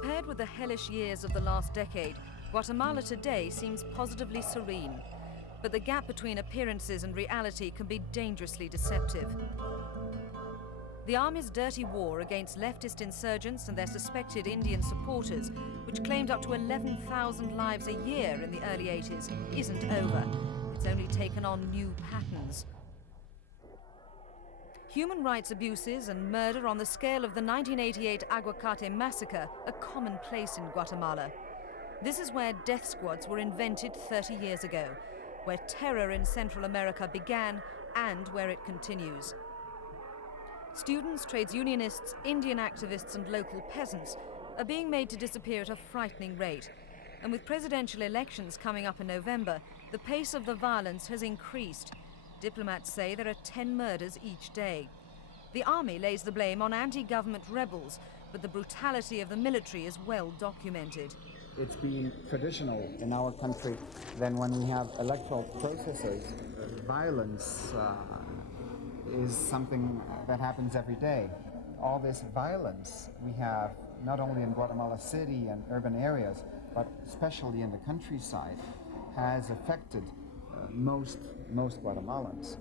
Compared with the hellish years of the last decade, Guatemala today seems positively serene. But the gap between appearances and reality can be dangerously deceptive. The army's dirty war against leftist insurgents and their suspected Indian supporters, which claimed up to 11,000 lives a year in the early 80s, isn't over. It's only taken on new patterns. Human rights abuses and murder on the scale of the 1988 Aguacate massacre are commonplace in Guatemala. This is where death squads were invented 30 years ago, where terror in Central America began and where it continues. Students, trades unionists, Indian activists and local peasants are being made to disappear at a frightening rate. And with presidential elections coming up in November, the pace of the violence has increased. Diplomats say there are 10 murders each day. The army lays the blame on anti-government rebels, but the brutality of the military is well documented. It's been traditional in our country that when we have electoral processes, violence is something that happens every day. All this violence we have not only in Guatemala City and urban areas, but especially in the countryside, has affected most Guatemalans.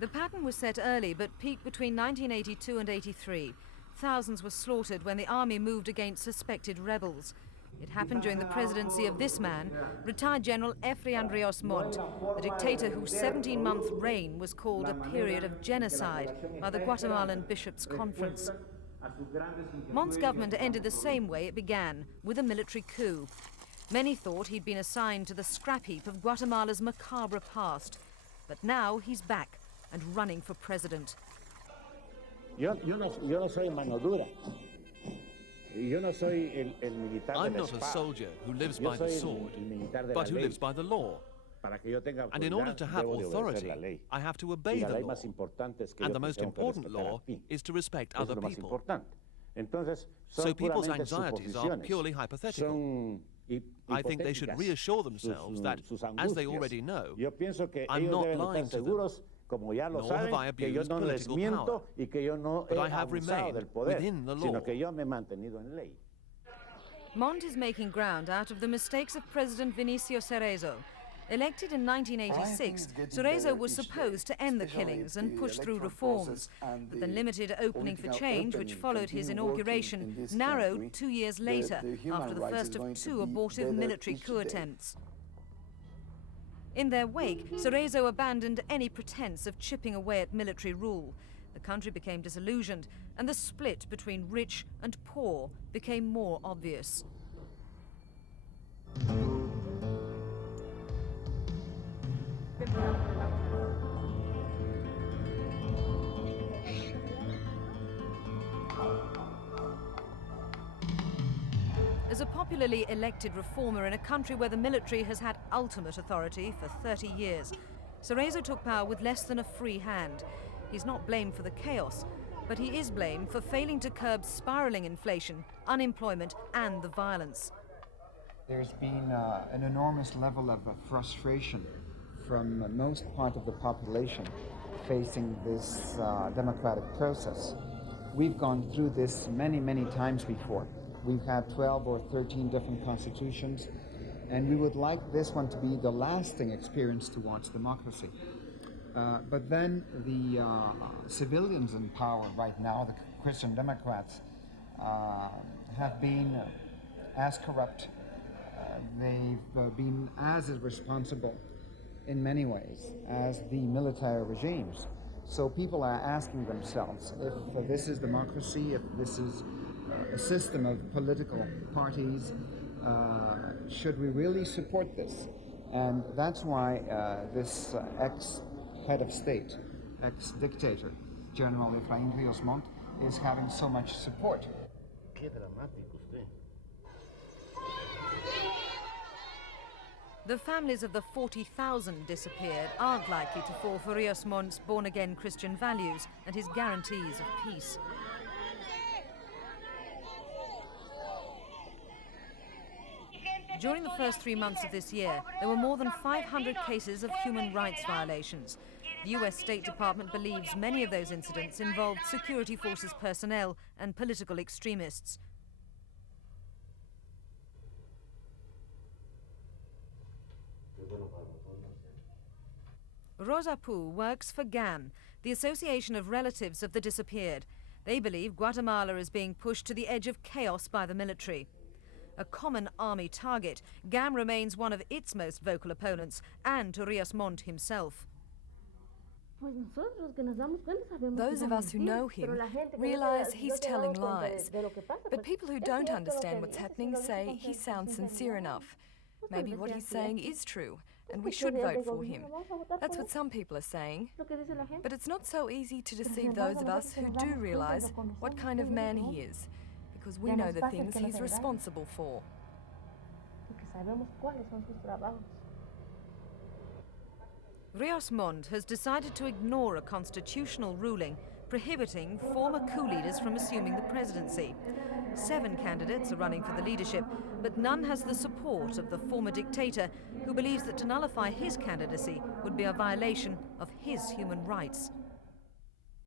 The pattern was set early, but peaked between 1982 and 83. Thousands were slaughtered when the army moved against suspected rebels. It happened during the presidency of this man, retired General Efrain Rios-Montt, the dictator whose 17-month reign was called a period of genocide by the Guatemalan Bishops' Conference. Montt's government ended the same way it began, with a military coup. Many thought he'd been assigned to the scrap heap of Guatemala's macabre past. But now he's back and running for president. Yo no soy mano dura. I'm not a soldier who lives by the sword, but who lives by the law. And in order to have authority, I have to obey the law. And the most important law is to respect other people. So people's anxieties are purely hypothetical. I think they should reassure themselves that, as they already know, I'm not lying to them, nor have I abused political power, but I have remained within the law. Montt is making ground out of the mistakes of President Vinicio Cerezo. Elected in 1986, Cerezo was supposed to end the killings and push through reforms, but the limited opening for change, which followed his inauguration, narrowed 2 years later after the first of 2 abortive military coup attempts. In their wake, Cerezo abandoned any pretense of chipping away at military rule. The country became disillusioned, and the split between rich and poor became more obvious. As a popularly elected reformer in a country where the military has had ultimate authority for 30 years, Cerezo took power with less than a free hand. He's not blamed for the chaos, but he is blamed for failing to curb spiraling inflation, unemployment, and the violence. There's been an enormous level of frustration from most part of the population facing this democratic process. We've gone through this many times before. We've had 12 or 13 different constitutions, and we would like this one to be the lasting experience towards democracy. But then the civilians in power right now, the Christian Democrats, have been as corrupt. They've been as irresponsible in many ways as the military regimes. So people are asking themselves if this is democracy, if this is a system of political parties, should we really support this? And that's why this ex-head of state, ex-dictator, General Efrain Rios-Montt, is having so much support. The families of the 40,000 disappeared aren't likely to fall for Rios-Montt's born-again Christian values and his guarantees of peace. During the first 3 months of this year, there were more than 500 cases of human rights violations. The US State Department believes many of those incidents involved security forces personnel and political extremists. Rosa Pu works for GAM, the Association of Relatives of the Disappeared. They believe Guatemala is being pushed to the edge of chaos by the military. A common army target, GAM remains one of its most vocal opponents, and to Rios-Montt himself. Those of us who know him realize he's telling lies. But people who don't understand what's happening say he sounds sincere enough. Maybe what he's saying is true, and we should vote for him. That's what some people are saying. But it's not so easy to deceive those of us who do realize what kind of man he is, because we know the things he's responsible for. Rios-Montt has decided to ignore a constitutional ruling prohibiting former coup leaders from assuming the presidency. 7 candidates are running for the leadership, but none has the support of the former dictator, who believes that to nullify his candidacy would be a violation of his human rights.